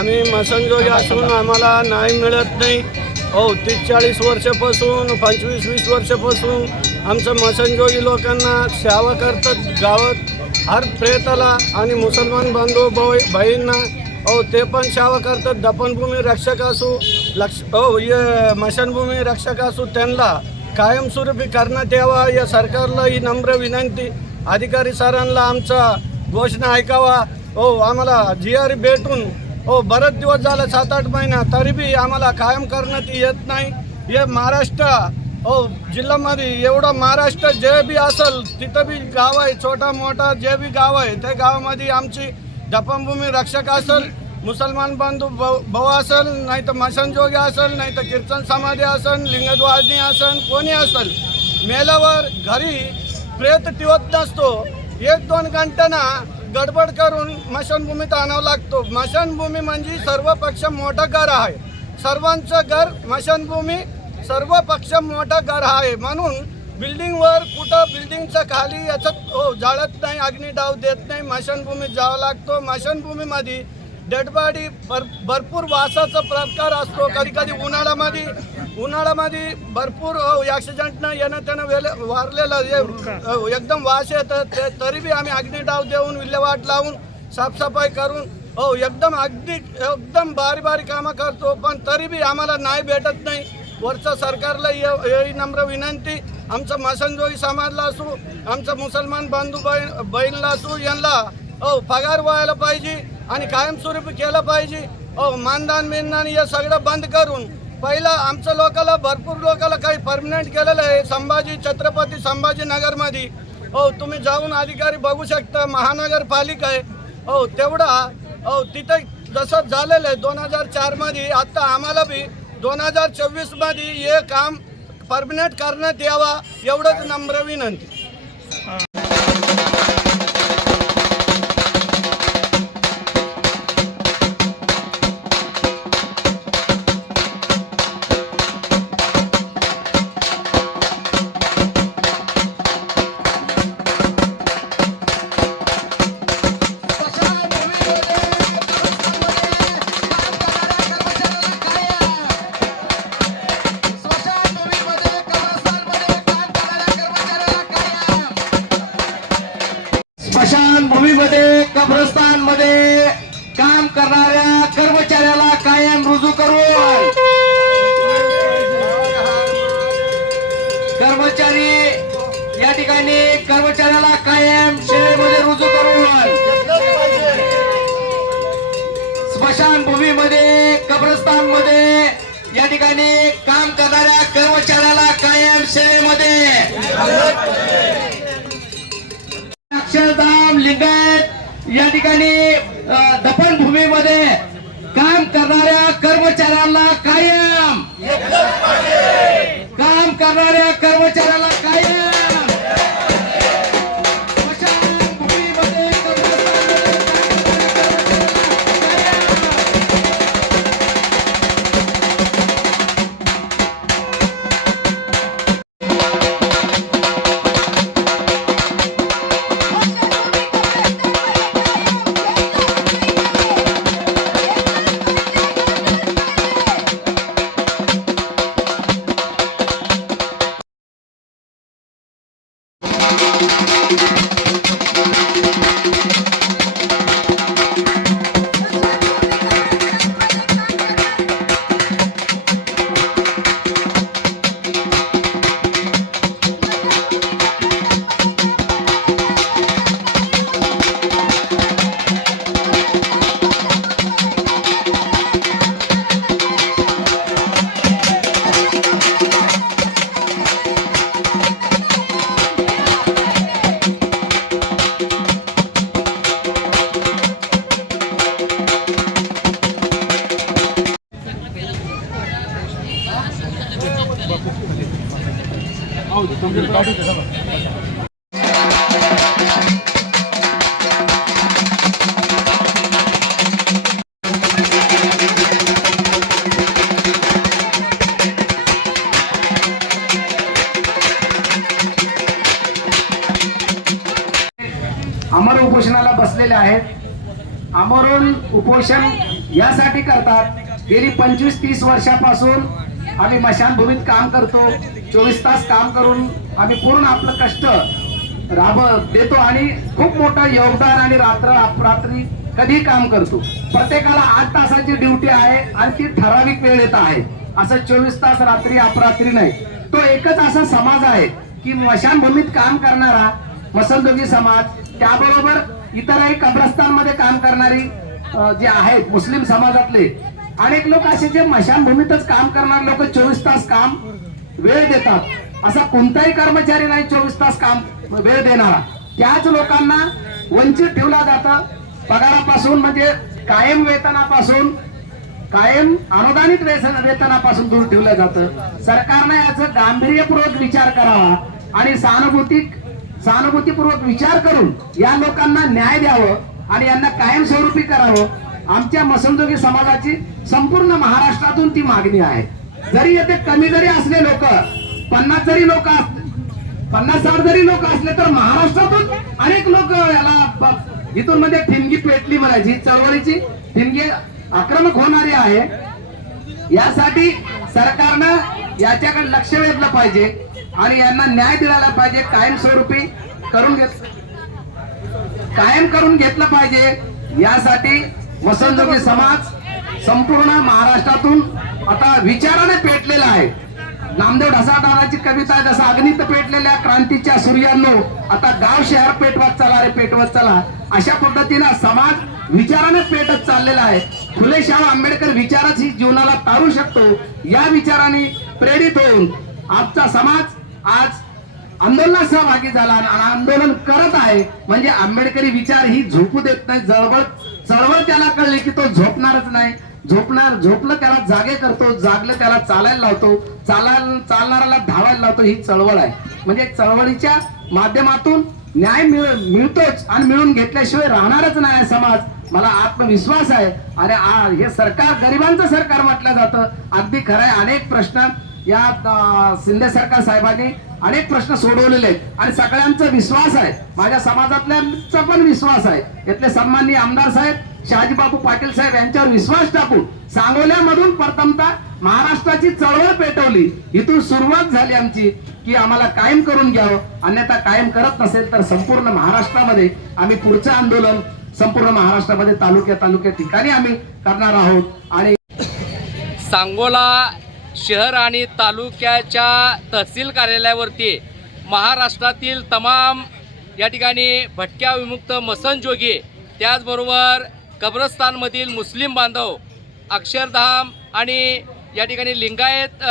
आम्ही मसनजोगी असून आम्हाला न्याय मिळत नाही. हो तीस चाळीस वर्षापासून पंचवीस वीस वर्षापासून आमचं मसनजोगी लोकांना सेवा करतात गावात. हर प्रेताला आणि मुसलमान बांधव भाऊ बहींना हो ते पण सेवा करतात. दफनभूमी रक्षक असू लक्ष हो ये मशनभूमी रक्षक असू त्यांना कायमस्वरूपी करण्यात यावा. या सरकारला ही नम्र विनंती. अधिकारी सरांना आमचा घोषणा ऐकावा. हो आम्हाला जी आर भेटून हो बरेच दिवस झाले सात आठ महिना. तरी बी आम्हाला कायम करण्यात येत नाही. हे महाराष्ट्र हो जिल्ह्यामध्ये एवढं महाराष्ट्र जे बी असेल तिथं बी गाव आहे छोटा मोठा जे बी गाव आहे त्या गावामध्ये आमची दफनभूमी रक्षक असेल मुसलमान बांधू भाऊ भाऊ असेल नाही तर मशानजोगी असेल नाही तर कीर्तन समाधी असेल लिंगद्वाजनी असेल कोणी असेल मेल्यावर घरी प्रेत टिवत नसतो. एक दोन घंट्याना गडबड करून मशानभूमीत आणावं लागतो. मशानभूमी म्हणजे सर्व पक्ष मोठं घर आहे. सर्वांचं घर मशानभूमी सर्व पक्ष मोठं घर आहे. म्हणून बिल्डिंगवर कुठं बिल्डिंगच्या खाली याच्यात हो जाळत नाही अग्नी डाव देत नाही. मशानभूमीत जावं लागतो. मशानभूमीमध्ये डेडबॉडी भर भरपूर वासाचा प्रकार असतो. कधी कधी उन्हाळ्यामध्ये उन्हाळ्यामध्ये भरपूर ॲक्सिडेंटनं येणं त्यानं वेल वारलेलं हे, एकदम वास येतं. ते तरी बी आम्ही अग्निडाव देऊन विल्हेवाट लावून साफसफाई करून हो एकदम अगदी एकदम बारी बारी कामं करतो. पण तरी बी आम्हाला नाही भेटत नाही. वरचं सरकारला ये- नम्र विनंती. आमचं मसनजोई समाजला असू आमचं मुसलमान बांधू बहीण बहीणला असू यांना हो पगार व्हायला पाहिजे. आणि कायमस्वरूपी केलं पाहिजे. हो मानदान मिनदान हे सगळं बंद करून पहिलं आमचं लोकाला भरपूर लोकाला काही परमनंट केलेलं आहे. संभाजी छत्रपती संभाजीनगरमध्ये. हो तुम्ही जाऊन अधिकारी बघू शकता महानगरपालिका आहे. हो तेवढा हो तिथं जसं झालेलं आहे दोन हजार चारमध्ये आत्ता आम्हाला बी दोन हजार चोवीसमध्ये हे काम परमनंट करण्यात यावा एवढंच नम्र विनंती. कर्मचारी या ठिकाणी कर्मचाऱ्याला कायम सेवेमध्ये रुजू करून स्मशान भूमीमध्ये कब्रस्तानमध्ये या ठिकाणी काम करणाऱ्या कर्मचाऱ्याला कायम सेवेमध्ये अक्षरधाम लिंगायत या ठिकाणी दफनभूमीमध्ये काम करणाऱ्या कर्मचाऱ्यांना कायम. करणाऱ्या कर्मचाऱ्याला अमर उपोषणाला बसलेले आहेत. अमरून उपोषण यासाठी करतात. गेली पंचवीस तीस वर्षापासून आम्ही मशानभूमीत काम करतो. चोवीस तास काम करून आम्ही पूर्ण आपलं कष्ट राब देतो आणि खूप मोठं योगदान आणि रात्र अपरात्री कधी काम करतो. प्रत्येकाला आठ तासाची ड्युटी आहे आणि ती ठराविक वेळ येत आहे. असं चोवीस तास रात्री अपरात्री नाही. तो एकच असा समाज आहे की मशानभूमीत काम करणारा मसलदोगी समाज त्याबरोबर इतरही कब्रस्तानमध्ये काम करणारी जे आहेत मुस्लिम समाजातले अनेक लोक असे जे मशानभूमीतच काम करणारे लोक चोवीस तास काम वेळ देतात. असा कोणताही कर्मचारी नाही चोवीस तास काम वेळ देणारा. त्याच लोकांना वंचित ठेवला जातं. पगारापासून म्हणजे कायम वेतनापासून कायम अनुदानित वेतन वेतनापासून दूर ठेवलं जातं. सरकारने याचं गांभीर्यपूर्वक विचार करावा आणि सहानुभूती सहानुभूतीपूर्वक विचार करून या लोकांना न्याय द्यावं आणि यांना कायमस्वरूपी करावं. आमच्या मसंदोगी समाजाची संपूर्ण महाराष्ट्रातून ती मागणी आहे. जरी येथे कमी जरी असले लोक पन्नास जरी लोक पन्नास साठ जरी लोक असले तर महाराष्ट्रातून अनेक लोक याला इथून मध्ये ठिणगी पेटली म्हणायची चळवळीची ठिणगी आक्रमक होणारी आहे. यासाठी सरकारनं याच्याकडे लक्ष वेधलं पाहिजे आणि यांना न्याय दिला पाहिजे कायमस्वरूपी करून घेत कायम करून घेतलं पाहिजे. यासाठी वसंतोगी समाज संपूर्ण महाराष्ट्रातून आता विचाराने पेटलेला आहे. नामदेव ढसाटाराची कविता आहे जसं अग्नित पेटलेल्या क्रांतीच्या सूर्यांनो आता गाव शहर पेटवत चला रे पेटवत चला. अशा पद्धतीनं समाज विचाराने पेटत चाललेला आहे. फुले शाह आंबेडकर विचारच ही जीवनाला तारू शकतो या विचाराने प्रेरित होऊन आजचा समाज आज आंदोलनात सहभागी झाला आणि आंदोलन करत आहे. म्हणजे आंबेडकरी विचार ही झोपू देत नाही जळबळ चळवळ त्याला कळली की तो झोपणारच नाही. झोपणार झोपलं त्याला जागे करतो जागलं त्याला चालायला लावतो. चालायला चालणाऱ्याला धावायला लावतो ही चळवळ आहे. म्हणजे चळवळीच्या माध्यमातून न्याय मिळ मिळतोच आणि मिळून घेतल्याशिवाय राहणारच नाही समाज. मला आत्मविश्वास आहे. आणि हे सरकार गरिबांचं सरकार म्हटलं जातं. अगदी खरं आहे. अनेक प्रश्न या शिंदे सरकार साहेबांनी अनेक प्रश्न सोडवलेले आहेत. आणि सगळ्यांचा विश्वास आहे. माझ्या समाजातल्यांचा पण विश्वास आहे. यातले सन्माननीय आमदार साहेब शहाजीबाबू पाटील साहेब यांच्यावर विश्वास टाकून सांगोल्यामधून प्रथमतः महाराष्ट्राची चळवळ पेटवली. इथून सुरुवात झाली आमची की आम्हाला कायम करून घ्यावं. अन्यथा कायम करत नसेल तर संपूर्ण महाराष्ट्रामध्ये आम्ही पुढचं आंदोलन संपूर्ण महाराष्ट्रामध्ये तालुक्या तालुक्या ठिकाणी आम्ही करणार आहोत. आणि सांगोला शहर आणि तालुक्याच्या तहसील कार्यालयावरती महाराष्ट्रातील तमाम या ठिकाणी भटक्या विमुक्त मसनजोगी त्याचबरोबर कब्रस्तानमधील मुस्लिम बांधव अक्षरधाम आणि या ठिकाणी लिंगायत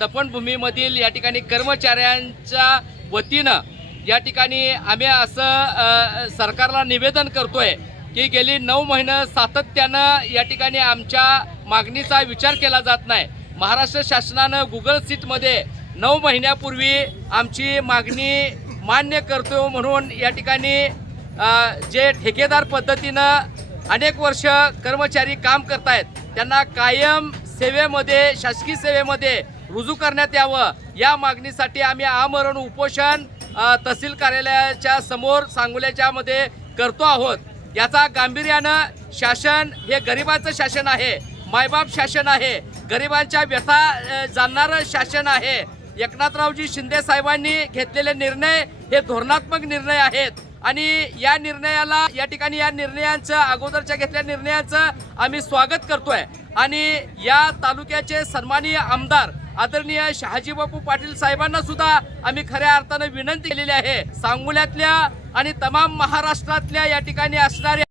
दफनभूमीमधील या ठिकाणी कर्मचाऱ्यांच्या वतीनं या ठिकाणी आम्ही असं सरकारला निवेदन करतो आहे की गेली नऊ महिनं सातत्यानं या ठिकाणी आमच्या मागणीचा विचार केला जात नाही. महाराष्ट्र शासनानं गुगल सीटमध्ये नऊ महिन्यापूर्वी आमची मागणी मान्य करतो म्हणून या ठिकाणी जे ठेकेदार पद्धतीनं अनेक वर्ष कर्मचारी काम करतायत त्यांना कायम सेवेमध्ये शासकीय सेवेमध्ये रुजू करण्यात यावं. या मागणीसाठी आम्ही आमरण उपोषण तहसील कार्यालयाच्या समोर सांगोल्याच्यामध्ये करतो आहोत. याचा गांभीर्यानं शासन हे गरिबाचं शासन आहे मायबाप शासन आहे. गरिबांच्या व्यथा अ, जाणणारं शासन आहे. एकनाथरावजी शिंदे साहेबांनी घेतलेले निर्णय हे धोरणात्मक निर्णय आहेत. आणि या निर्णयाला या ठिकाणी या निर्णयांचं अगोदरच्या घेतलेल्या निर्णयाचं आम्ही स्वागत करतोय. आणि या तालुक्याचे सन्माननीय आमदार आदरणीय शहाजीबापू पाटील साहेबांना सुद्धा आम्ही खऱ्या अर्थानं विनंती केलेली आहे. सांगोल्यातल्या आणि तमाम महाराष्ट्रातल्या या ठिकाणी असणाऱ्या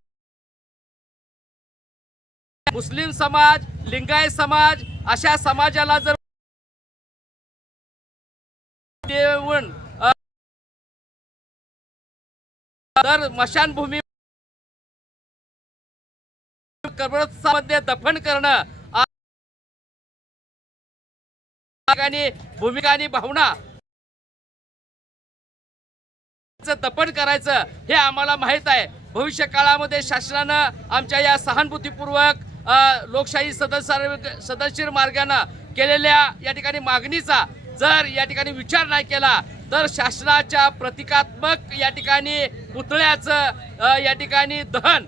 मुस्लिम समाज लिंगायत समाज अशा समाजाला जर देऊन तर मशानभूमी कब्रस्तानमध्ये दफन करणं आणि भूमिका आणि भावना दफन करायचं हे आम्हाला माहीत आहे. भविष्य काळामध्ये शासनानं आमच्या या सहानुभूतीपूर्वक लोकशाही सदस्य सदस्य मार्गानं केलेल्या या ठिकाणी मागणीचा जर या ठिकाणी विचार नाही केला तर शासनाच्या प्रतिकात्मक या ठिकाणी पुतळ्याचं या ठिकाणी दहन